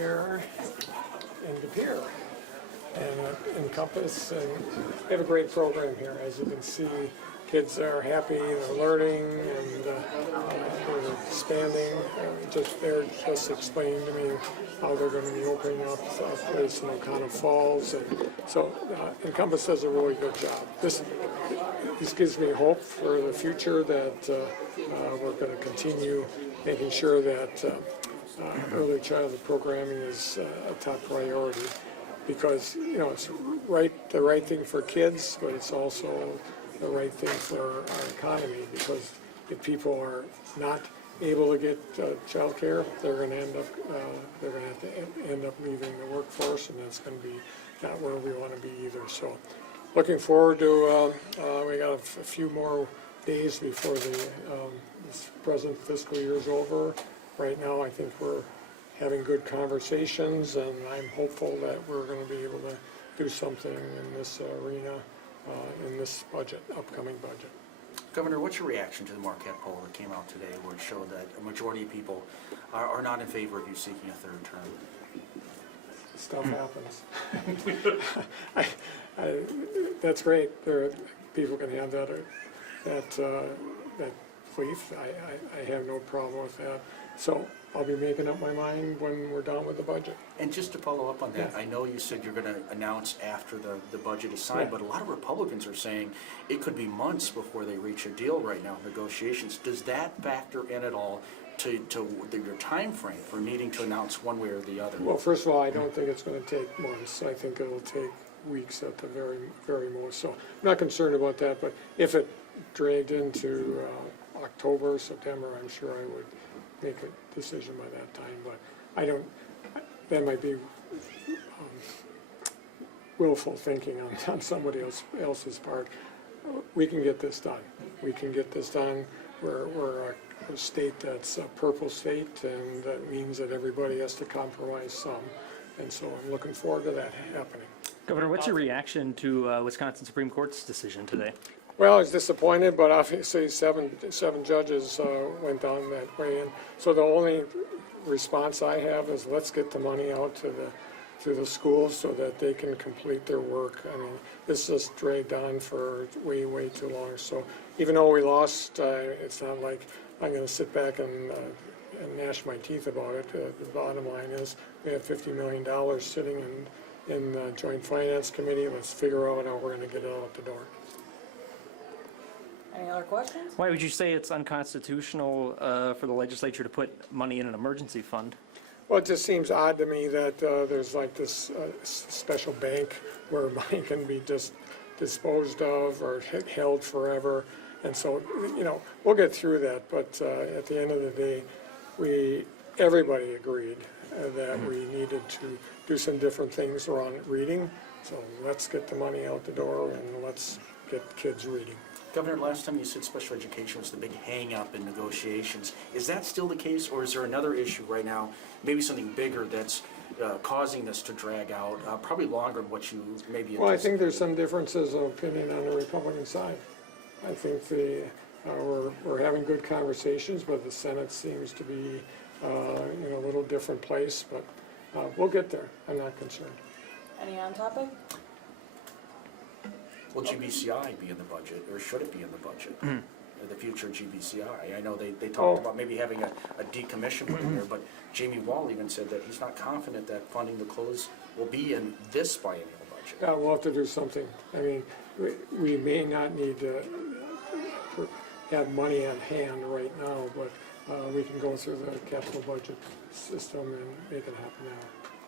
Here in Pere and Encompass, and we have a great program here. As you can see, kids are happy, they're learning, and they're expanding. They're just explaining to me how they're going to be opening up a place in O'Connell Falls, and so Encompass does a really good job. This gives me hope for the future that we're going to continue making sure that early childhood programming is a top priority, because it's the right thing for kids, but it's also the right thing for our economy, because if people are not able to get child care, they're going to have to end up leaving the workforce, and that's going to be not where we want to be either. So looking forward to we got a few more days before this present fiscal year is over. Right now, I think we're having good conversations, and I'm hopeful that we're going to be able to do something in this arena in this upcoming budget. Governor, what's your reaction to the Marquette poll that came out today, where it showed that a majority of people are not in favor of you seeking a third term? Stuff happens. That's great. People can have that belief. I have no problem with that. So I'll be making up my mind when we're done with the budget. And just to follow up on that, I know you said you're going to announce after the budget is signed, but a lot of Republicans are saying it could be months before they reach a deal right now, negotiations. Does that factor in at all to your time frame for needing to announce one way or the other? Well, first of all, I don't think it's going to take months. I think it'll take weeks at the very, very most. So I'm not concerned about that, but if it dragged into October, September, I'm sure I would make a decision by that time, but that might be willful thinking on somebody else's part. We can get this done. We can get this done. We're a state that's a purple state, and that means that everybody has to compromise some, and so I'm looking forward to that happening. Governor, what's your reaction to Wisconsin Supreme Court's decision today? Well, I was disappointed, but obviously seven judges went down that way, and so the only response I have is let's get the money out to the schools so that they can complete their work. I mean, this just dragged on for way, way too long. So even though we lost, it's not like I'm going to sit back and gnash my teeth about it. The bottom line is we have $50 million sitting in the Joint Finance Committee. Let's figure out how we're going to get it out the door. Any other questions? Why would you say it's unconstitutional for the legislature to put money in an emergency fund? Well, it just seems odd to me that there's like this special bank where money can be just disposed of or held forever. And so, we'll get through that. But at the end of the day, everybody agreed that we needed to do some different things around reading. So let's get the money out the door and let's get kids reading. Governor, last time you said special education was the big hang-up in negotiations. Is that still the case, or is there another issue right now, maybe something bigger that's causing this to drag out, probably longer than what you maybe Well, I think there's some differences of opinion on the Republican side. I think we're having good conversations, but the Senate seems to be in a little different place, but we'll get there. I'm not concerned. Any on topic? Will GBCI be in the budget, or should it be in the budget? The future GBCI. I know they talked about maybe having a decommission one there, but Jamie Wall even said that he's not confident that funding the close will be in this biennial budget. Yeah, we'll have to do something. I mean, we may not need to have money on hand right now, but we can go through the capital budget system and make it happen now.